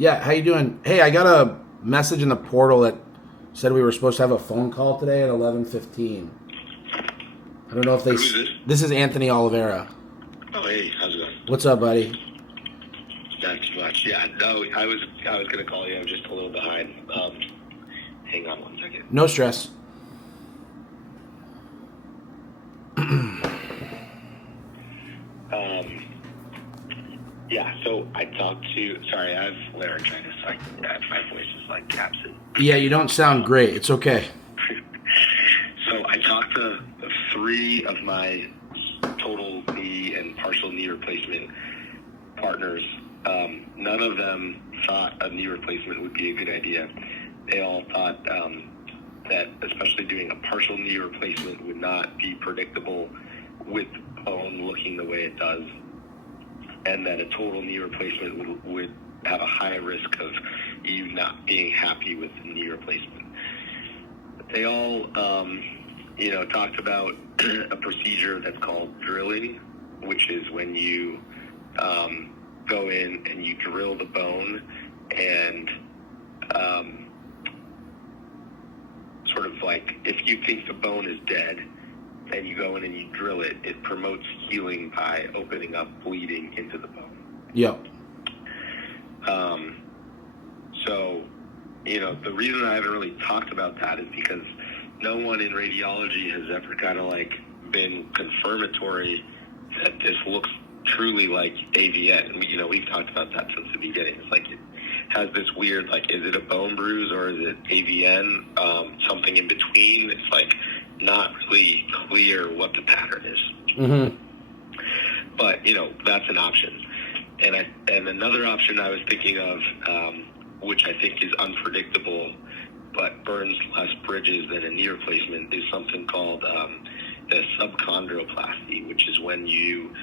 Yeah, how you doing? Hey, I got a message in the portal that said we were supposed to have a phone call today at 11:15. I don't know if they. Who's this? This is Anthony Oliveira. Oh, hey, how's it going? What's up, buddy? Not too much. Yeah, no, I was gonna call you. I'm just a little behind. Hang on one second. No stress. Yeah. So I talked to. Sorry, I have laryngitis. My voice is like capsid. Yeah, you don't sound great. It's okay. So I talked to 3 of my total knee and partial knee replacement partners. None of them thought a knee replacement would be a good idea. They all thought that especially doing a partial knee replacement would not be predictable with bone looking the way it does, and that a total knee replacement would have a high risk of you not being happy with the knee replacement. They all, talked about a procedure that's called drilling, which is when you go in and you drill the bone and sort of like if you think the bone is dead and you go in and you drill it, it promotes healing by opening up bleeding into the bone. Yep. So, the reason I haven't really talked about that is because no one in radiology has ever kind of like been confirmatory that this looks truly like AVN. We've talked about that since the beginning. It's like it has this weird, like, is it a bone bruise or is it AVN? Something in between. It's like not really clear what the pattern is. Mm-hmm. But, that's an option. And another option I was thinking of, which I think is unpredictable, but burns less bridges than a knee replacement, is something called the subchondroplasty, which is when you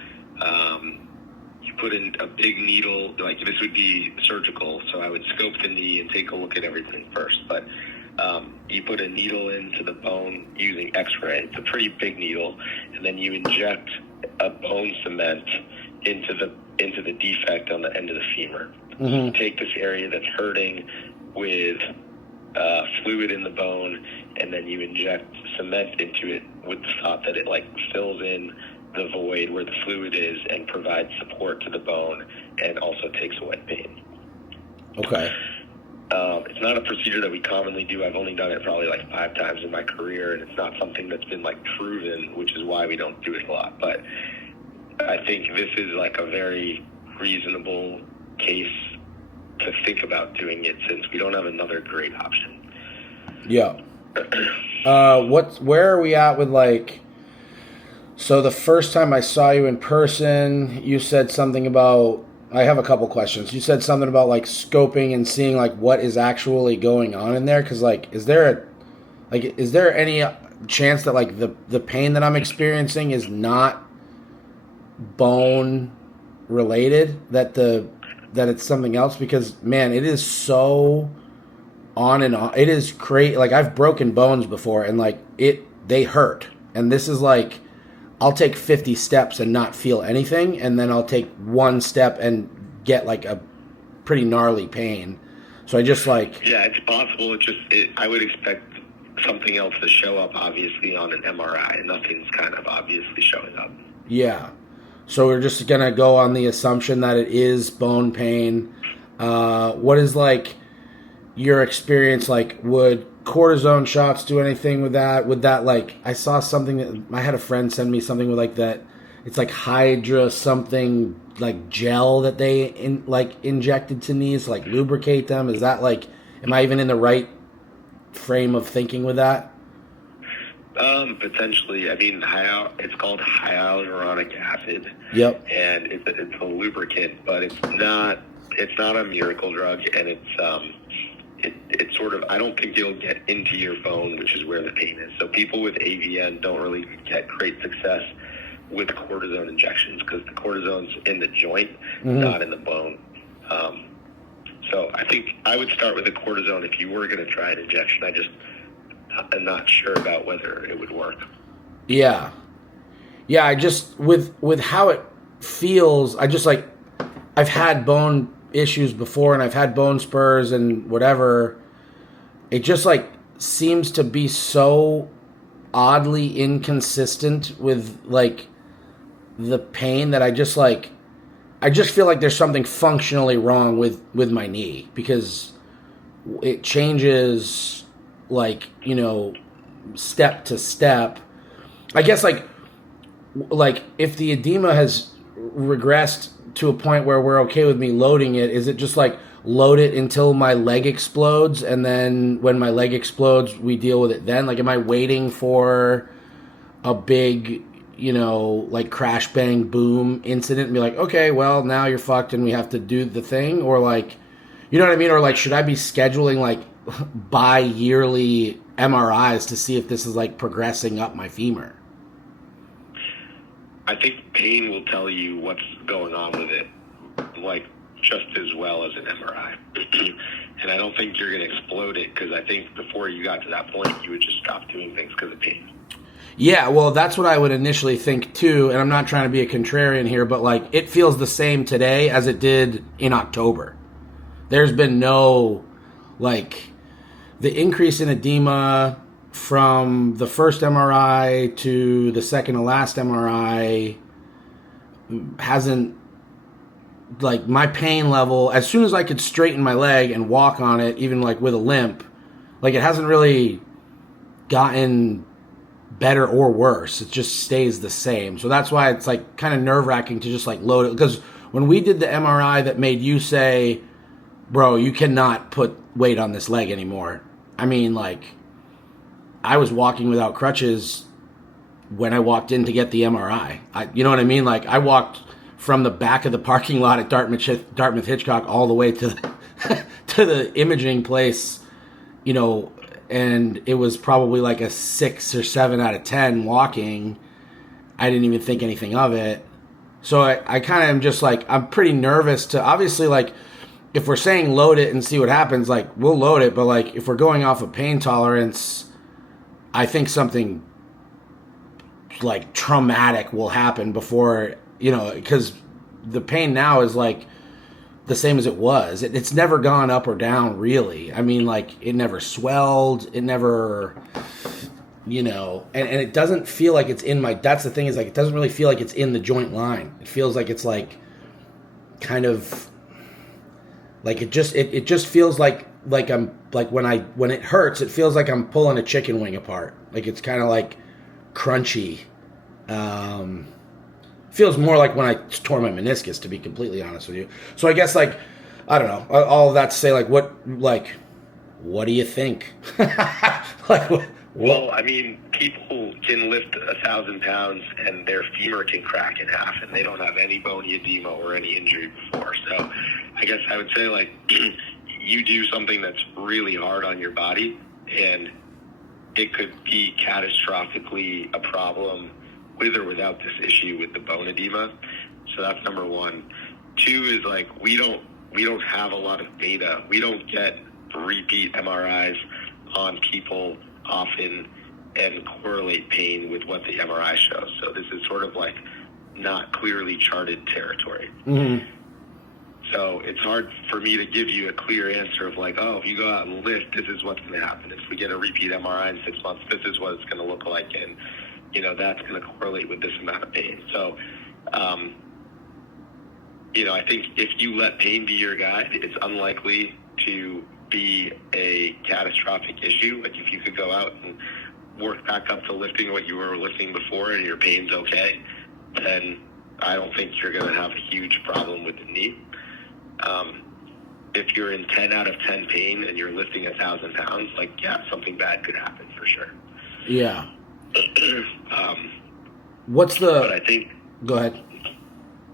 put in a big needle. Like, this would be surgical, so I would scope the knee and take a look at everything first. But you put a needle into the bone using X-ray. It's a pretty big needle, and then you inject a bone cement into the defect on the end of the femur. Mm-hmm. You take this area that's hurting with fluid in the bone, and then you inject cement into it with the thought that it like fills in the void where the fluid is and provides support to the bone and also takes away pain. Okay. It's not a procedure that we commonly do. I've only done it probably like 5 times in my career, and it's not something that's been like proven, which is why we don't do it a lot. But I think this is like a very reasonable case to think about doing it since we don't have another great option. Yeah. Where are we at with like, so the first time I saw you in person, you said something about, I have a couple questions. You said something about like scoping and seeing like what is actually going on in there. Cause like, is there any chance that like the pain that I'm experiencing is not bone related, that it's something else? Because man, it is so on and on. It is crazy. Like, I've broken bones before and like they hurt. And this is like, I'll take 50 steps and not feel anything. And then I'll take 1 step and get like a pretty gnarly pain. So I just like... Yeah, it's possible. I would expect something else to show up, obviously, on an MRI. Nothing's kind of obviously showing up. Yeah. So we're just going to go on the assumption that it is bone pain. What is like your experience? Like, would cortisone shots do anything with that? Would that, like, I saw something that I had a friend send me something with like that. It's like Hydra something like gel that they injected to knees, like lubricate them. Is that like, am I even in the right frame of thinking with that? Potentially. I mean, it's called hyaluronic acid. Yep. And it's a lubricant, but it's not a miracle drug, and it's sort of, I don't think it'll get into your bone, which is where the pain is. So people with AVN don't really get great success with cortisone injections because the cortisone's in the joint, mm-hmm. not in the bone. So I think I would start with the cortisone if you were going to try an injection. I'm not sure about whether it would work. Yeah. I just, with how it feels, I just like, I've had bone issues before, and I've had bone spurs and whatever. It just like seems to be so oddly inconsistent with like the pain that I just feel like there's something functionally wrong with my knee, because it changes like, you know, step to step. I guess like if the edema has regressed to a point where we're okay with me loading it, is it just like load it until my leg explodes, and then when my leg explodes we deal with it then? Like, am I waiting for a big, you know, like crash bang boom incident and be like, okay, well now you're fucked and we have to do the thing? Or like, you know what I mean? Or like, should I be scheduling like bi-yearly MRIs to see if this is like progressing up my femur? I think pain will tell you what's going on with it, like just as well as an MRI. And I don't think you're going to explode it, because I think before you got to that point, you would just stop doing things because of pain. Yeah, well, that's what I would initially think too, and I'm not trying to be a contrarian here, but like, it feels the same today as it did in October. There's been no, like, the increase in edema from the first MRI to the second to last MRI hasn't, like, my pain level, as soon as I could straighten my leg and walk on it, even like with a limp, like, it hasn't really gotten better or worse. It just stays the same. So that's why it's like kind of nerve-wracking to just like load it, because when we did the MRI that made you say, bro, you cannot put weight on this leg anymore, I mean, like, I was walking without crutches when I walked in to get the MRI. You know what I mean? Like, I walked from the back of the parking lot at Dartmouth Hitchcock all the way to the, to the imaging place, you know, and it was probably like a 6 or 7 out of 10 walking. I didn't even think anything of it. So I kind of am just like, I'm pretty nervous to, obviously, like, if we're saying load it and see what happens, like, we'll load it. But like, if we're going off of pain tolerance, I think something like traumatic will happen before, you know, because the pain now is like the same as it was. It's never gone up or down, really. I mean, like, it never swelled. It never, you know, and it doesn't feel like it's in my, that's the thing, is like, it doesn't really feel like it's in the joint line. It feels like it's like kind of like, it just feels like I'm like, when it hurts, it feels like I'm pulling a chicken wing apart. Like, it's kind of like crunchy. Feels more like when I tore my meniscus, to be completely honest with you. So I guess, like, I don't know, all of that to say, like, what do you think? Like, what? Well, I mean, people can lift 1,000 pounds and their femur can crack in half, and they don't have any bony edema or any injury before. So I guess I would say, like, you do something that's really hard on your body, and it could be catastrophically a problem with or without this issue with the bone edema. So that's number one. Two is, like, we don't have a lot of data. We don't get repeat MRIs on people often and correlate pain with what the MRI shows. So this is sort of like not clearly charted territory. Mm-hmm. So it's hard for me to give you a clear answer of like, oh, if you go out and lift, this is what's going to happen. If we get a repeat MRI in 6 months, this is what it's going to look like. And, you know, that's going to correlate with this amount of pain. So, you know, I think if you let pain be your guide, it's unlikely to be a catastrophic issue. Like, if you could go out and work back up to lifting what you were lifting before and your pain's okay, then I don't think you're going to have a huge problem with the knee. If you're in 10 out of 10 pain and you're lifting 1,000 pounds, like, yeah, something bad could happen for sure. Yeah. But I think, go ahead.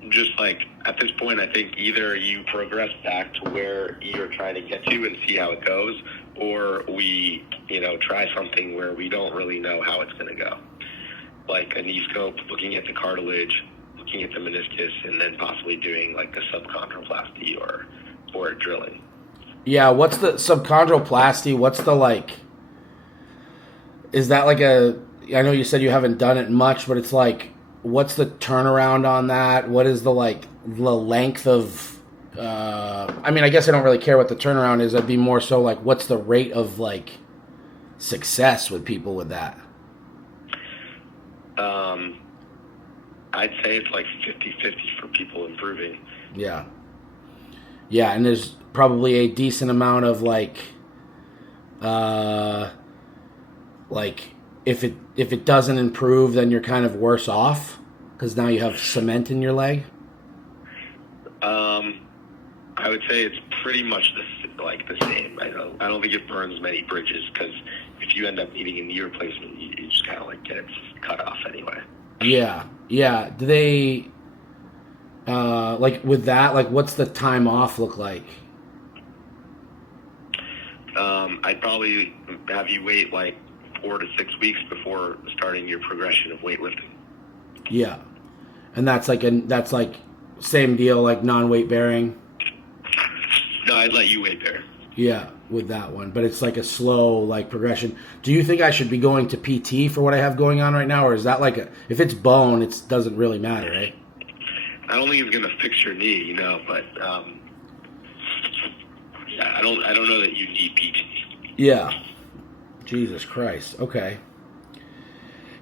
Just like at this point, I think either you progress back to where you're trying to get to and see how it goes, or we, you know, try something where we don't really know how it's going to go. Like a knee scope, looking at the cartilage, looking at the meniscus, and then possibly doing like a subchondroplasty or drilling. Yeah, what's the subchondroplasty? What's the, like, is that like a, I know you said you haven't done it much, but it's like, what's the turnaround on that? What is the, like, the length of I mean, I guess I don't really care what the turnaround is. I'd be more so like, what's the rate of like success with people with that? I'd say it's like 50-50 for people improving. Yeah. Yeah, and there's probably a decent amount of like if it doesn't improve, then you're kind of worse off because now you have cement in your leg. I would say it's pretty much the same. I don't think it burns many bridges because if you end up needing a knee replacement, you just kind of like get it cut off anyway. Yeah, yeah. Do they like with that? Like, what's the time off look like? I'd probably have you wait like 4 to 6 weeks before starting your progression of weightlifting. Yeah, and that's like same deal, like non-weight bearing. No, I'd let you weight bear. Yeah, with that one, but it's like a slow like progression. Do you think I should be going to PT for what I have going on right now, or is that like if it's bone, it doesn't really matter, right? I don't think it's gonna fix your knee, but yeah, I don't know that you need PT. Yeah. Jesus Christ. Okay.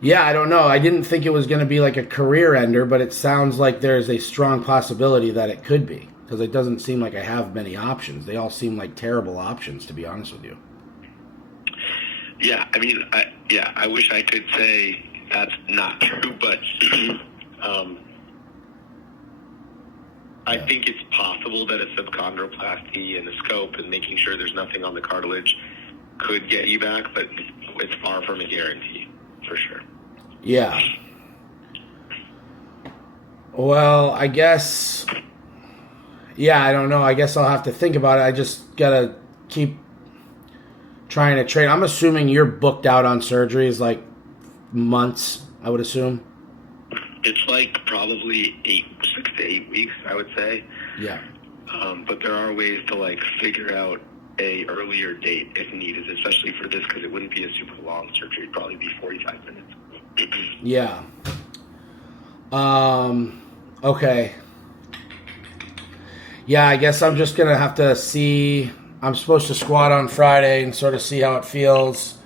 Yeah, I don't know. I didn't think it was going to be like a career ender, but it sounds like there's a strong possibility that it could be because it doesn't seem like I have many options. They all seem like terrible options, to be honest with you. Yeah, I mean, I wish I could say that's not true, but I think it's possible that a subchondroplasty and a scope and making sure there's nothing on the cartilage could get you back, but it's far from a guarantee, for sure. Yeah. Well, I guess... Yeah, I don't know. I guess I'll have to think about it. I just gotta keep trying to train. I'm assuming you're booked out on surgeries like months, I would assume. It's like probably 6 to 8 weeks, I would say. Yeah. But there are ways to like figure out a earlier date if needed, especially for this because it wouldn't be a super long surgery. It'd probably be 45 minutes. Yeah. Okay. Yeah, I guess I'm just gonna have to see. I'm supposed to squat on Friday and sort of see how it feels.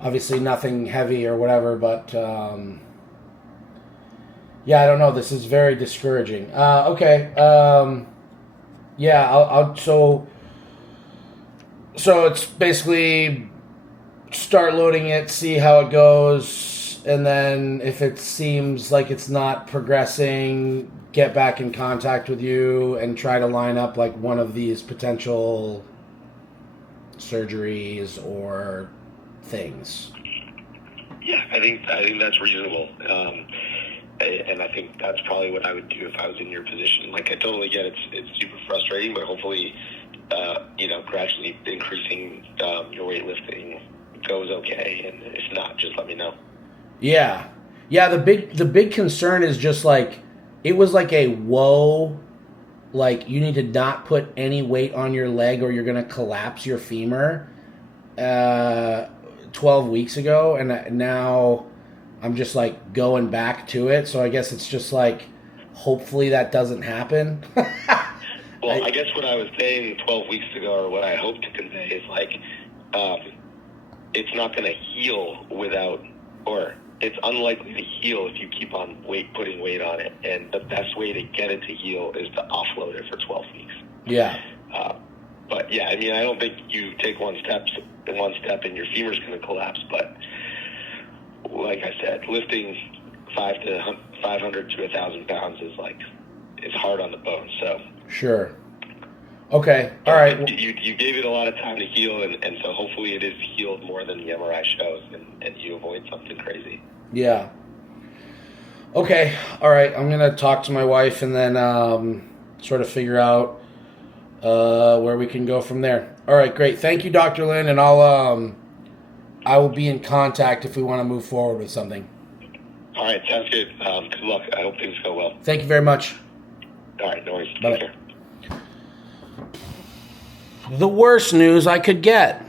Obviously, nothing heavy or whatever, but yeah, I don't know. This is very discouraging. Okay. Yeah, I'll so it's basically start loading it, see how it goes, and then if it seems like it's not progressing, get back in contact with you and try to line up like one of these potential surgeries or things. Yeah, I think that's reasonable. And I think that's probably what I would do if I was in your position. Like, I totally get it's super frustrating, but hopefully, gradually increasing your weightlifting goes okay. And if not, just let me know. Yeah. Yeah, the big concern is just like, it was like a whoa, like you need to not put any weight on your leg or you're going to collapse your femur 12 weeks ago. And now I'm just like going back to it. So I guess it's just like, hopefully that doesn't happen. Well, I guess what I was saying 12 weeks ago, or what I hope to convey, is like, it's not going to heal without, or it's unlikely to heal if you keep on putting weight on it. And the best way to get it to heal is to offload it for 12 weeks. Yeah. But yeah, I mean, I don't think you take one step and your femur's going to collapse. But like I said, lifting 500 to 1,000 pounds is like, it's hard on the bone. So sure. Okay. All right. You gave it a lot of time to heal, and so hopefully it is healed more than the MRI shows, and you avoid something crazy. Yeah. Okay. All right. I'm gonna talk to my wife and then sort of figure out where we can go from there. All right. Great. Thank you, Dr. Lin, and I will be in contact if we want to move forward with something. All right. Sounds good. Good luck. I hope things go well. Thank you very much. All right. No worries. Bye. Take care. The worst news I could get.